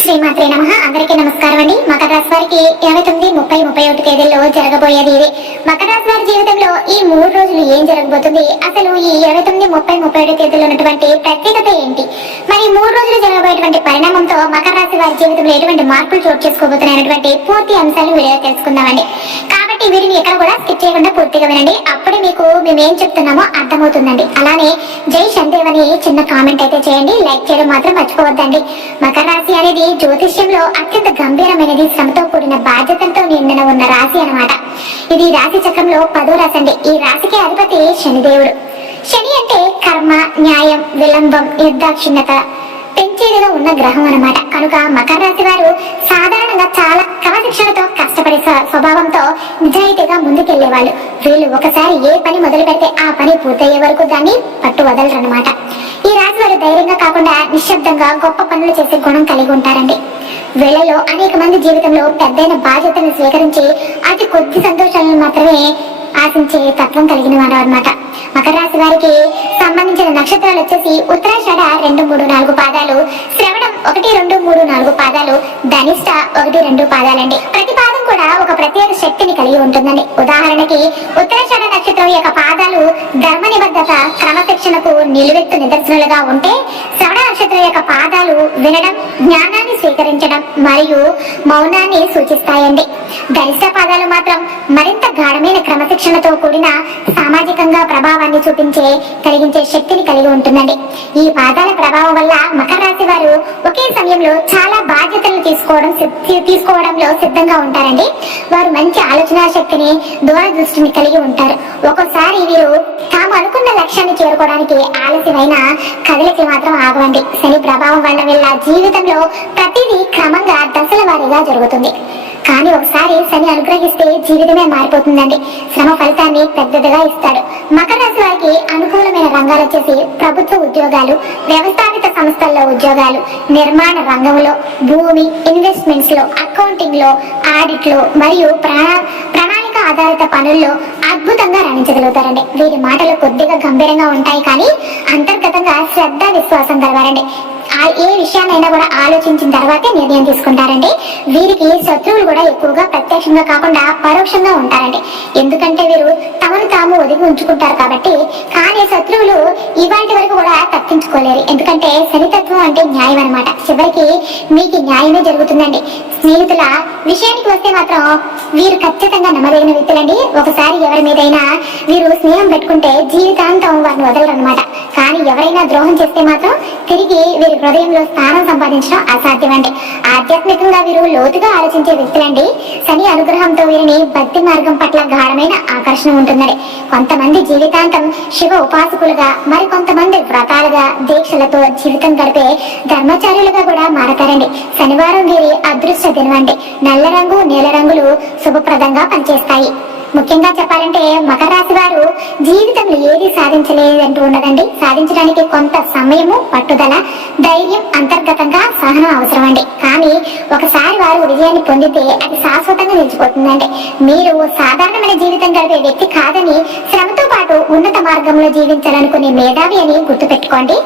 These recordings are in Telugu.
శ్రీమాత్రే నమః. అందరికీ నమస్కారం అండి. మకర రాశి వారికి 29, 30, 31 తేదీల్లో జరగబోయేది ఇది. మకర రాశి వారి జీవితంలో ఈ 3 రోజులు ఏం జరగబోతుంది, అసలు ఈ 29, 30, 31 తేదీలో ఉన్నటువంటి ప్రత్యేకత ఏంటి, మరి 3 రోజులు జరగబోయేటువంటి పరిణామంతో మకర రాశి వారి జీవితంలో ఎటువంటి మార్పులు చోటు చేసుకోబోతున్నటువంటి పూర్తి అంశాలు వీడియో తెలుసుకుందామండి. కాబట్టి వీరిని ఎక్కడ కూడా స్కిప్ చేయకుండా పూర్తిగా వినండి, అప్పుడే మీకు మేము ఏం చెప్తున్నామో అర్థమవుతుందండి. అలానే జై శనిదేవ్ అని చిన్న కామెంట్ అయితే చేయండి, లైక్ చేయడం మాత్రం మర్చిపోవద్దండి. మకర రాశి అనేది జ్యోతిష్యంలో అత్యంత గంభీరమైనది, శ్రమతో కూడిన బాధ్యతలతో నిండిన ఉన్న రాశి అన్నమాట. ఇది రాశి చక్రంలో 10వ రాశి అండి. ఈ రాశికి అధిపతి శనిదేవుడు. శని అంటే కర్మ, న్యాయం, విలంబం, నిర్దాక్షిణ్యత పెంచేదిగా ఉన్న గ్రహం అన్నమాట. కనుక మకర రాశి వారు సాధారణంగా చాలా క్రమశిక్షణతో కష్టపడే స్వభావంతో నిజాయితీగా ముందుకెళ్లే వాళ్ళు. వీళ్ళు ఒకసారి ఏ పని మొదలు పెడితే ఆ పని పూర్తయ్యే వరకు దాన్ని పట్టు వదలరన్నమాట. ఈ రాశి వారు ధైర్యంగా కాకుండా నిశ్శబ్దంగా గొప్ప పనులు చేసే గుణం కలిగి ఉంటారండి. వీళ్ళలో అనేక మంది జీవితంలో పెద్దైన బాధ్యతను స్వీకరించి అతి కొద్ది సంతోషాలను మాత్రమే ఆశించే తత్వం కలిగిన వాడు అన్నమాట. మకర రాశి వారికి సంబంధించిన నక్షత్రాలు వచ్చేసి ఉత్తరాషాఢ 2, 3, 4 పాదాలు, శ్రవణం 1, 2, 3, 4 పాదాలు, ధనిష్ట 1, 2 పాదాలండి. ప్రతి పాదం కూడా ఒక ప్రత్యేక శక్తిని కలిగి ఉంటుందండి. ఉదాహరణకి ఉత్తరాషాఢ నక్షత్రం యొక్క పాదాలు ధర్మ నిబద్ధత, క్రమశిక్షణకు నిలువెత్తు నిదర్శనాలుగా ఉంటే, శ్రవణ నక్షత్రం యొక్క పాదాలు వినడం, జ్ఞానాన్ని స్వీకరించడం మరియు మౌనాన్ని సూచిస్తాయండి. ధనిష్ట పాదాలు మాత్రం మరింత గాఢమైన క్రమశిక్షణతో కూడిన సామాజికంగా ప్రభావాన్ని కలిగించే శక్తిని కలిగి ఉంటుందండి. ఈ పాదాల ప్రభావం వల్ల మకర రాశి వారు ఒకే సమయంలో చాలా బాధ్యతలు తీసుకోవడంలో సిద్ధంగా ఉంటారండి. వారు మంచి ఆలోచన శక్తిని, దూరదృష్టిని కలిగి ఉంటారు. ఒక్కోసారి వీరు తాము అనుకున్న లక్ష్యాన్ని చేరుకోవడానికి ఆలస్యమైన కదలికలు మాత్రం ఆగవండి. శని ప్రభావం వల్ల వీళ్ళ జీవితంలో ప్రతిదీ క్రమంగా దశల వారీగా జరుగుతుంది. కానీ ఒకసారి శని అనుగ్రహిస్తే జీవితమే మారిపోతుందండి. శ్రమ ఫలితాన్ని పెద్దదిగా ఇస్తాడు. మకర రాశి వారికి అనుకూలమైన రంగాలు వచ్చేసి ప్రభుత్వ ఉద్యోగాలు, వ్యవస్థాపిత సంస్థల్లో ఉద్యోగాలు, నిర్మాణ రంగంలో, భూమి, ఇన్వెస్ట్మెంట్స్ లో, అకౌంటింగ్ లో, ఆడిట్ లో మరియు ప్రణాళిక ఆధారిత పనుల్లో అద్భుతంగా రాణించగలుగుతారండి. వీరి మాటలు కొద్దిగా గంభీరంగా ఉంటాయి, కానీ అంతర్గతంగా శ్రద్ధ, విశ్వాసం కలవారండి. ఏ విషయాన్నైనా కూడా ఆలోచించిన తర్వాతే నిర్ణయం తీసుకుంటారండి. వీరికి శత్రువులు కూడా ఎక్కువగా ప్రత్యక్షంగా కాకుండా పరోక్షంగా ఉంటారండి. ఎందుకంటే వీరు తమను తాము ఒదిగి ఉంచుకుంటారు కాబట్టి. కానీ శత్రువులు ఇవాటి వరకు కూడా తప్పించుకోలేరు, ఎందుకంటే శనితత్వం అంటే న్యాయం అనమాట. చివరికి మీకు న్యాయమే జరుగుతుందండి. స్నేహితుల విషయానికి వస్తే మాత్రం వీరు ఖచ్చితంగా నమ్మదగిన వ్యక్తులండి. ఒకసారి ఎవరి మీదైనా వీరు స్నేహం పెట్టుకుంటే జీవితాంతం వారిని వదలరనమాట. కానీ ఎవరైనా ద్రోహం చేస్తే మాత్రం తిరిగి వీరి హృదయంలో స్థానం సంపాదించడం అసాధ్యమండి. ఆధ్యాత్మికంగా వీరు లోతుగా ఆలోచించే వ్యక్తులండి. శని అనుగ్రహంతో వీరిని భక్తి మార్గం పట్ల గాఢమైన ఆకర్షణ ఉంటుందండి. కొంతమంది జీవితాంతం శివ ఉపాసకులుగా, మరి కొంతమంది వ్రతాలుగా, దీక్షలతో జీవితం గడిపే ధర్మచారులుగా కూడా మారతారండి. శనివారం వీరి అదృష్ట దినమండి. నల్ల రంగు, నీల రంగులు శుభప్రదంగా పనిచేస్తాయి. ముఖ్యంగా చెప్పాలంటే మకర రాశి వారు జీవితంలో ఏది సాధించలేదంటూ ఉండదండి. సాధించడానికి కొంత సమయము, పట్టుదల, ధైర్యం, అంతర్గతంగా సహనం అవసరం అండి. కానీ ఒకసారి వారు విజయాన్ని పొందితే అది శాశ్వతంగా నిలిచిపోతుందండి. మీరు సాధారణమైన జీవితం గడిపే వ్యక్తి కాదని, శ్రమతో పాటు ఉన్నత మార్గంలో జీవించాలనుకునే మేధావి అని గుర్తుపెట్టుకోండి.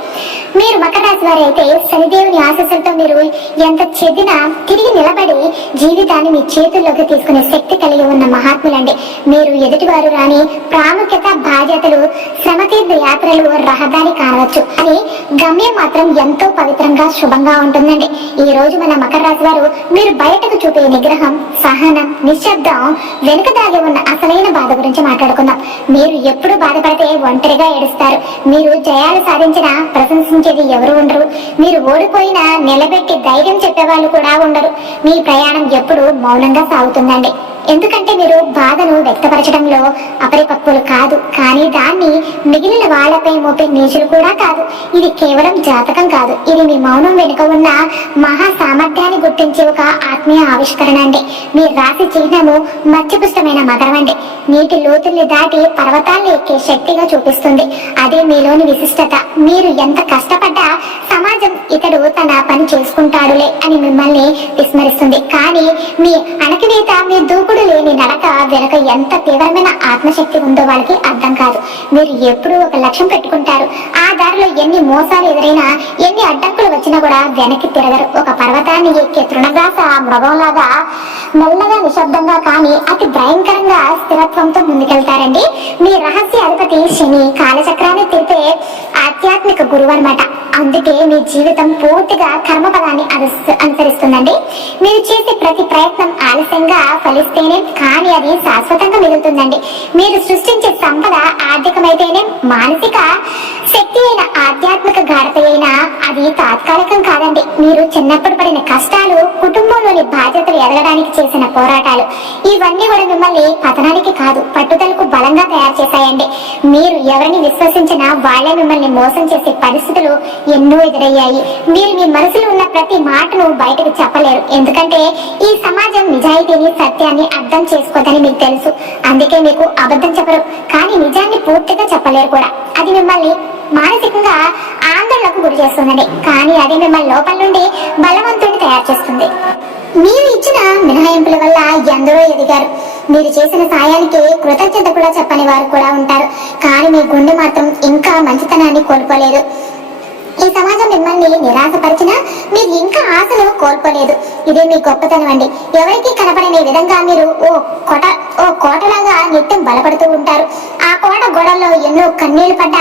మీరు మకర రాశి వారు అయితే శనిదేవుని ఆశీస్సులతో మీరు ఎంత చెదినా తిరిగి నిలబడి జీవితాన్ని మీ చేతుల్లోకి తీసుకునే శక్తి కలిగి ఉన్న మహాత్ములండి. మీరు ఎదుటివారు రాని ప్రాముఖ్యత, బాధ్యతలు, శ్రమతీర్థ యాత్రలు రహదారి కానవచ్చు, అని గమ్యం మాత్రం ఎంతో పవిత్రంగా, శుభంగా ఉంటుందండి. ఈ రోజు మన మకర రాశి వారు మీరు బయటకు చూపే నిగ్రహం, సహనం, నిశ్శబ్దం వెనుక దాగి ఉన్న అసలైన బాధ గురించి మాట్లాడుకుందాం. మీరు ఎప్పుడు బాధపడితే ఒంటరిగా ఏడుస్తారు. మీరు జయాలు సాధించినా ప్రశంసించేది ఎవరు ఉండరు. మీరు ఓడిపోయినా నిలబెట్టి ధైర్యం చెప్పేవాళ్ళు కూడా ఉండరు. మీ ప్రయాణం ఎప్పుడు మౌనంగా సాగుతుందండి. ఎందుకంటే మీరు బాధను వ్యక్తపరచడంలో అపరిపక్వులు కాదు, కానీ దాన్ని మిగిలిన వాళ్ళపై మోపే నీచులు కూడా కాదు. ఇది కేవలం జాతకం కాదు, ఇది మీ మౌనం వెనుక ఉన్న మహా సామర్థ్యాన్ని గుర్తించే ఒక ఆత్మీయ ఆవిష్కరణ అండి. మీ రాశి చిహ్నము మత్స్యపుష్టమైన మకరం అండి. నీటి లోతుల్ని దాటి పర్వతాలను ఎక్కే శక్తిగా చూపిస్తుంది. అదే మీలోని విశిష్టత. మీరు ఎంత కష్టపడ్డా సమాజం ఇతడు తన పని చేసుకుంటాడులే అని మిమ్మల్ని విస్మరిస్తుంది. కానీ మీ అణకివేత, మీ దూకుడు లేని నడక వెనుక ఎంత తీవ్రమైన ఆత్మశక్తి ఉందో వాళ్ళకి అర్థం కాదు. మీరు ఎప్పుడూ ఒక లక్ష్యం పెట్టుకుంటారు. ఆ దారిలో ఎన్ని మోసాలు ఎదురైనా, ఎన్ని అడ్డంకులు వచ్చినా కూడా వెనక్కి తిరగరు. ఒక పర్వతాన్ని ఎక్కే తృణగ్రాస మృగంలాగా మెల్లగా నిశ్శబ్దంగా కానీ అతి భయంకరంగా స్థిరత్వంతో ముందుకెళ్తారండి. మీ రహస్య అధిపతి శని కాలచక్రాన్ని తిరిపే ఆధ్యాత్మిక గురువు అనమాట. అందుకే మీ జీవితం పూర్తిగా కర్మపదాన్ని అనుసరిస్తుందండి. మీరు చేసే ప్రతి ప్రయత్నం ఆలస్యంగా ఫలిస్తేనే కానీ అది శాశ్వతంగా మిగులుతుందండి. మీరు సృష్టించే సంపద ఆర్థికమైతేనే మానసిక శక్తి అయిన ఆధ్యాత్మిక గాఢత అయినా అది తాత్కాలికం కాదండి. మీరు చిన్నప్పుడు పడిన కష్టాలు, కుటుంబంలోని బాధ్యతలు ఎదగడానికి చేసిన పోరాటాలు ఇవన్నీ కూడా మిమ్మల్ని పతనానికి కాదు పట్టుదలకు బలంగా తయారు చేశాయండి. మీరు ఎవరిని విశ్వసించినా వాళ్లే మిమ్మల్ని మోసం చేసే పరిస్థితులు ఎన్నో ఎదురయ్యాయి. మీరు మీ మనసులో ఉన్న ప్రతి మాటను బయటకు చెప్పలేరు, ఎందుకంటే ఈ సమాజం నిజాయితీని సత్యాన్ని అర్థం చేసుకోదని మీకు తెలుసు. అందుకే మీకు అబద్ధం చెప్పరు, కానీ నిజాన్ని పూర్తిగా చెప్పలేరు కూడా. అది మిమ్మల్ని మానసికంగా ఆందోళనకు గురి చేస్తుందండి, కానీ అది మిమ్మల్ని లోపల నుండి బలవంతుడిని తయారు చేస్తుంది. మీరు ఇచ్చిన మినహాయింపుల వల్ల ఎందరో ఎదిగారు. మీరు చేసిన సాయానికి కృతజ్ఞత కూడా చెప్పని వారు కూడా ఉంటారు, కానీ మీ గుండె మాత్రం ఇంకా మంచితనాన్ని కోల్పోలేదు. ఈ సమాజం మిమ్మల్ని నిరాశపరిచినా మీరు ఇంకా ఆశలు కోల్పోలేదు. ఇదే మీ గొప్పతనం అండి. ఎవరికి కనపడని విధంగా మీరు ఓ కోటలాగా నిత్యం బలపడుతూ ఉంటారు. ఆ కోట గోడల్లో ఎన్నో కన్నీళ్లు పడ్డ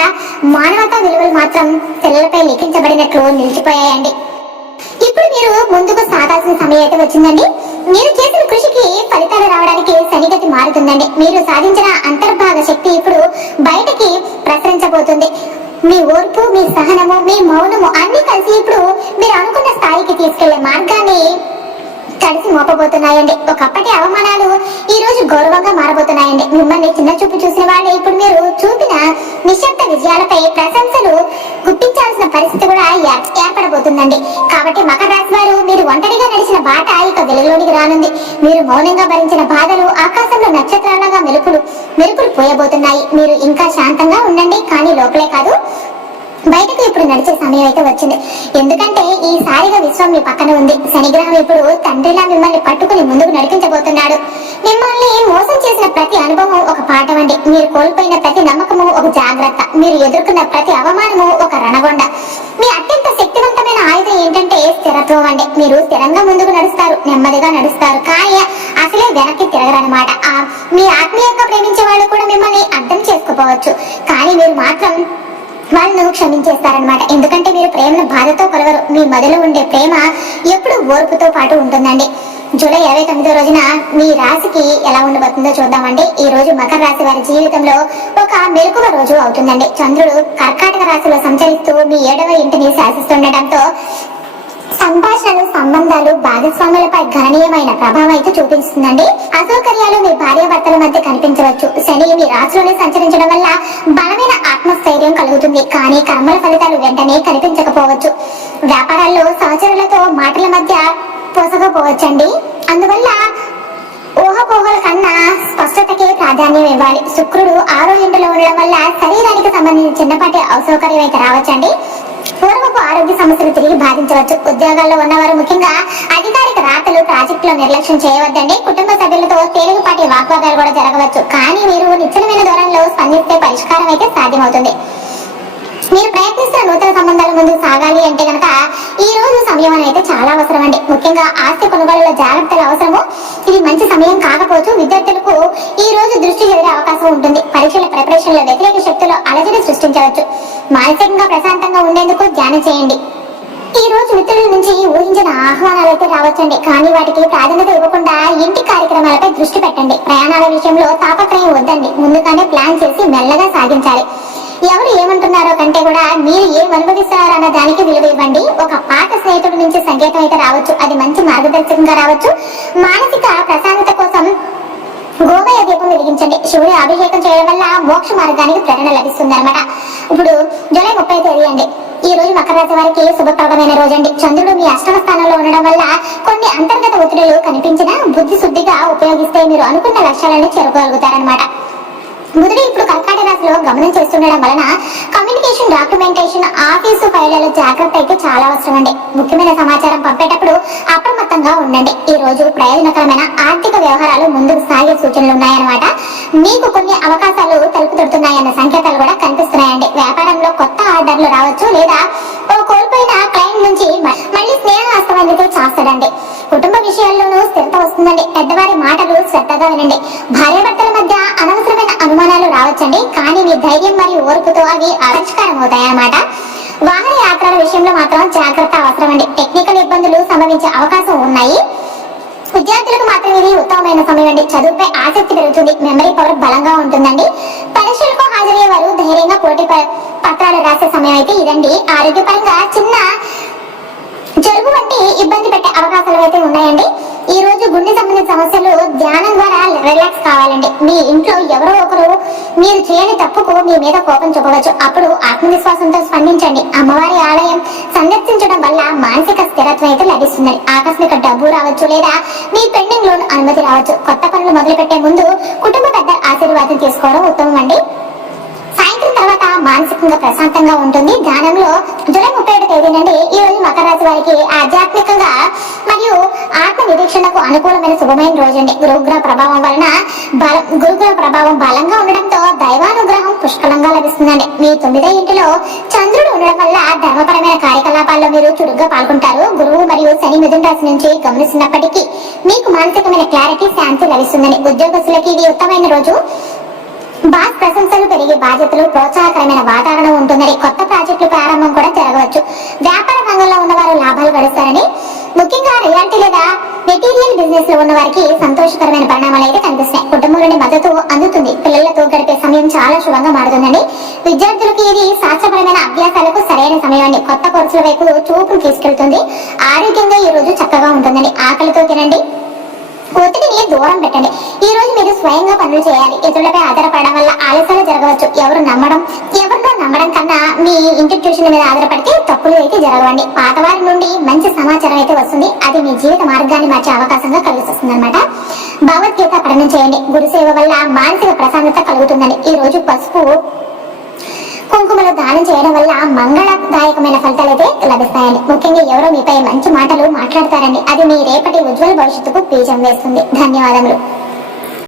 మానవతా విలువలు మాత్రం పిల్లలపై లిఖించబడినట్లు నిలిచిపోయాయండి. ఇప్పుడు మీరు ముందుకు సాగాల్సిన సమయం అయితే వచ్చిందండి. మీరు చేసిన కృషికి ఫలితాలు రావడానికి శనిగతి మారుతుందండి. మీరు సాధించిన అంతర్భాగ శక్తి ఇప్పుడు బయటకి ప్రసరించబోతుంది. మీ ఓర్పు, మీ సహనము, మీ మౌనము అన్ని కలిసి ఇప్పుడు మీరు అనుకున్న స్థాయికి తీసుకెళ్లే మార్గాన్ని కలిసి మోపబోతున్నాయండి. ఒకప్పటి అవమానాలు ఈ రోజు గౌరవంగా మారబోతున్నాయండి. మిమ్మల్ని చిన్న చూపు చూసిన వాళ్ళే ఇప్పుడు మీరు చూపిన నిశ్శబ్ద విజయాలపై ప్రశంసలు గుర్తించాల్సిన పరిస్థితి కూడా ఏర్పడబోతుందండి. కాబట్టి మకర రాశి వారు, మీరు ఒంటరిగా నడిచిన బాట ఇక వెలుగులోనికి రానుంది. మీరు మౌనంగా భరించిన బాధలు ఆకాశంలో నక్షత్రాలుగా మెరుపులు పోయబోతున్నాయి. మీరు ఇంకా శాంతంగా ఉండండి, కానీ లోపలే కాదు బయటకు ఇప్పుడు నడిచే సమయం అయితే వచ్చింది. ఎందుకంటే ఈసారిగా విశ్వం మీ పక్కన ఉంది. శనిగ్రహం ఇప్పుడు తండ్రిలా మిమ్మల్ని పట్టుకుని ముందుకు నడిపించబోతున్నాడు. మిమ్మల్ని మోసం చేసిన ప్రతి అనుభవం ఒక పాఠం అండి. మీరు కోల్పోయిన ప్రతి నమ్మకము ఒక జాగ్రత్త. మీరు ఎదుర్కొన్న ప్రతి అవమానము ఒక రణగొండ. మీ అత్యంత శక్తివంతమైన ఆయుధం ఏంటంటే స్థిరత్వం అండి. మీరు స్థిరంగా ముందుకు నడుస్తారు, నెమ్మదిగా నడుస్తారు, కానీ అసలే వెనక్కి తిరగరనమాట. మీ ఆత్మీయంగా ప్రేమించే వాళ్ళు కూడా మిమ్మల్ని అర్థం చేసుకోపోవచ్చు, కానీ మీరు మాత్రం వాళ్ళను క్షమించేస్తారనమాట. ఎందుకంటే మీరు ప్రేమను బాధతో కొలవరు. మీ మొదలు ఉండే ప్రేమ ఎప్పుడు ఓర్పుతో పాటు ఉంటుందండి. జూలై 29వ రోజున మీ రాశికి ఎలా ఉండబోతుందో చూద్దామండి. ఈ రోజు మకర రాశి వారి జీవితంలో ఒక మెలకువ రోజు అవుతుందండి. చంద్రుడు కర్కాటక రాశిలో సంచరిస్తూ మీ 7వ ఇంటిని శాసిస్తుండటంతో సంభాషణలు, సంబంధాలు, భాగస్వాములపై గణనీయమైన ప్రభావం అయితే చూపిస్తుందండి. అసౌకర్యాలు మీ భార్యాభర్తల మధ్య కనిపించవచ్చు. శని మీ రాశిలోనే సంచరించడం వల్ల బలమైన ఆత్మస్థైర్యం కలుగుతుంది, కానీ కర్మల ఫలితాలు వెంటనే కనిపించకపోవచ్చు. వ్యాపారాల్లో సహచరులతో మాటల మధ్య పోసకపోవచ్చండి. అందువల్ల ఊహపోహల కన్నా స్పష్టతకే ప్రాధాన్యం ఇవ్వాలి. శుక్రుడు 6వ ఇంటిలో ఉండడం వల్ల శరీరానికి సంబంధించిన చిన్నపాటి అసౌకర్యం అయితే రావచ్చండి. పూర్వపు ఆరోగ్య సమస్యలు తిరిగి బాధించవచ్చు. ఉద్యోగాల్లో ఉన్నవారు ముఖ్యంగా అధికారిక రాతలు, ప్రాజెక్టులో నిర్లక్ష్యం చేయవద్దండి. కుటుంబ సభ్యులతో తేలికపాటి వాగ్వాదాలు కూడా జరగవచ్చు, కానీ మీరు నిశ్చలమైన దూరంలో స్పందిస్తే పరిష్కారం అయితే సాధ్యమవుతుంది. మీరు ప్రయత్నిస్తున్న నూతన సంబంధాల ముందు సాగాలి అంటే కనుక ఈ రోజు సమయం అయితే చాలా అవసరం అండి. ముఖ్యంగా ఆస్తి కొనుగోలులో జాగ్రత్తలు అవసరము. ఇది మంచి సమయం కాకపోవచ్చు. విద్యార్థులకు ఈ రోజు దృష్టి జరిగే అవకాశం ఉంటుంది. పరీక్షల ప్రిపరేషన్ లో వ్యతిరేక శక్తులు అలజడి సృష్టించవచ్చు. మానసికంగా ప్రశాంతంగా ఉండేందుకు ధ్యానం చేయండి. ఈ రోజు మిత్రుల నుంచి ఊహించిన ఆహ్వానాలు అయితే రావచ్చండి, కానీ వాటికి ప్రాధాన్యత ఇవ్వకుండా ఇంటి కార్యక్రమాలపై దృష్టి పెట్టండి. ప్రయాణాల విషయంలో తాపత్రయం వద్దండి. ముందుగానే ప్లాన్ చేసి మెల్లగా సాగించాలి. ఎవరు ఏమంటున్నారో కంటే కూడా మీరు ఏం అనుభవిస్తున్నారో అన్న దానికి విలువ ఇవ్వండి. ఒక పాత స్నేహితుడి నుంచి సంకేతం అయితే రావచ్చు, అది మంచి మార్గదర్శకంగా రావచ్చు. మానసిక ప్రశాంతత కోసం గోమయ దీపం వెలిగించండి. శివుడి అభిషేకం చేయడం వల్ల మోక్ష మార్గానికి ప్రేరణ లభిస్తుంది అనమాట. ఇప్పుడు జూలై 30వ తేదీ అండి. ఈ రోజు మకర రాశి వారికి శుభప్రదమైన రోజు అండి. చంద్రుడు మీ 8వ స్థానంలో ఉండడం వల్ల కొన్ని అంతర్గత ఒత్తిడులు కనిపించినా బుద్ధి శుద్ధిగా ఉపయోగిస్తే మీరు అనుకున్న లక్ష్యాలను చేరుకోగలుగుతారనమాట. బుధుడు ఇప్పుడు కర్కాటక రాశిలో గమనం చేస్తుండడం వలన కమ్యూనికేషన్, డాక్యుమెంటేషన్, ఆఫీసు ఫైళ్లలో జాగ్రత్త అయితే చాలా అవసరం అండి. ముఖ్యమైన సమాచారం పంపేటప్పుడు అప్రమత్తంగా ఉండండి. ఈ రోజు ప్రయోజనకరమైన ఆర్థిక వ్యవహారాలు ముందుకు సాగే సూచనలు ఉన్నాయన్నమాట. మీకు కొన్ని అవకాశాలు తలుపు తొడుతున్నాయన్న సంకేతాలు కూడా కనిపిస్తున్నాయండి. వ్యాపారంలో కొత్త ఆర్డర్లు రావచ్చు, లేదా కోల్పోయిన క్లయింట్ నుంచి మళ్ళీ స్నేహ హస్తం అందితే చేస్తాడు ఉండాలండి. కుటుంబ విషయాల్లోనూ స్థిరత వస్తుందండి. పెద్దవారి మాటలు శ్రద్ధగా వినండి. భార్యాభర్తల మధ్య అనవసరమైన అనుమానాలు రావచ్చండి, కానీ మీ ధైర్యం మరియు ఓర్పుతో అవి పరిష్కారం అవుతాయన్నమాట. వాహన యాత్రల విషయంలో మాత్రం జాగ్రత్త అవసరం అండి. టెక్నికల్ ఇబ్బందులు సంభవించే అవకాశం ఉన్నాయి. విద్యార్థులకు మాత్రం ఇది ఉత్తమమైన సమయం అండి. చదువుపై ఆసక్తి పెరుగుతుంది, మెమరీ పవర్ బలంగా ఉంటుందండి. పరీక్షలకు హాజరయ్యే వారు ధైర్యంగా పోటీ పత్రాలు రాసే సమయం అయితే ఇదండి. ఆరోగ్యపరంగా చిన్న జలుబు వంటి ఇబ్బంది పెట్టే అవకాశాలు అయితే ఉన్నాయండి. ఈ రోజు గుండె సంబంధిత సమస్యలు ధ్యానం ద్వారా రిలాక్స్ కావాలండి. మీ ఇంట్లో ఎవరో ఒకరు మీరు చేయని తప్పుకు మీ మీద కోపం చూపవచ్చు. అప్పుడు ఆత్మవిశ్వాసంతో స్పందించండి. అమ్మవారి ఆలయం సందర్శించడం వల్ల మానసిక స్థిరత్వం అయితే లభిస్తుంది. ఆకస్మిక డబ్బు రావచ్చు, లేదా మీ పెండింగ్ లోన్ అనుమతి రావచ్చు. కొత్త పనులు మొదలు పెట్టే ముందు కుటుంబ పెద్ద ఆశీర్వాదం తీసుకోవడం ఉత్తమం అండి. సాయంత్రం తర్వాత మానసికంగా ప్రశాంతంగా ఉంటుంది. ధ్యానంలో జూలై 31 తేదీ నుండి ఈ రోజు మకర రాశి వారికి ఆధ్యాత్మికంగా మరియు ఆత్మ నిరీక్షణకు అనుకూలమైన శుభమైన రోజు అండి. గురుగ్రహ ప్రభావం బలంగా ఉండడంతో దైవానుగ్రహం పుష్కలంగా లభిస్తుందండి. మీ 9వ ఇంటిలో చంద్రుడు ఉండడం వల్ల ధర్మపరమైన కార్యకలాపాల్లో మీరు చురుగ్గా పాల్గొంటారు. గురువు మరియు శని మిథున రాశి నుంచి గమనిస్తున్నప్పటికీ మీకు మానసికమైన క్లారిటీ, శాంతి లభిస్తుందండి. ఉద్యోగస్తులకి ఇది ఉత్తమమైన రోజు. బాస్ ప్రశంసలు పెరిగి బాధ్యతలు, ప్రోత్సాహకరమైన వాతావరణం ఉంటుందని కొత్త ప్రాజెక్టుల ప్రారంభం కూడా జరగవచ్చు. వ్యాపార రంగంలో ఉన్నవారు లాభాలు గడుస్తారని, ముఖ్యంగా రియాలిటీ లేదా మెటీరియల్ బిజినెస్ లో ఉన్న వారికి సంతోషకరమైన పరిణామాలు అయితే కనిపిస్తాయి. కుటుంబంలోని మద్దతు అందుతుంది. పిల్లలతో గడిపే సమయం చాలా శుభంగా మారుతుందండి. విద్యార్థులకు ఇది శాస్త్రపరమైన అభ్యాసాలకు సరైన సమయం అండి. కొత్త కోర్సుల వైపు చూపును తీసుకెళ్తుంది. ఆరోగ్యంగా ఈ రోజు చక్కగా ఉంటుందండి. ఆకలితో తినండి, ఒత్తిడిని దూరం పెట్టండి. ఈ రోజు మీరు స్వయంగా పనులు చేయాలి. ఇతరులపై ఆధారపడడం వల్ల ఆలస్యాలు జరగవచ్చు. ఎవరినో నమ్మడం కన్నా మీ ఇంట్యూషన్ మీద ఆధారపడితే తప్పులు అయితే జరగవండి. పాతవారి నుండి మంచి సమాచారం అయితే వస్తుంది. అది మీ జీవిత మార్గాన్ని మార్చే అవకాశంగా కలిసి వస్తుంది అనమాట. భగవద్గీత పఠనం చేయండి. గురుసేవ వల్ల మానసిక ప్రశాంతత కలుగుతుందని. ఈ రోజు పసుపు కుంకుమలు దానం చేయడం వల్ల మంగళదాయకమైన ఫలితాలు అయితే లభిస్తాయండి. ముఖ్యంగా ఎవరో మీపై మంచి మాటలు మాట్లాడతారండి. అది మీ రేపటి ఉజ్వల భవిష్యత్తుకు బీజం వేస్తుంది. ధన్యవాదములు.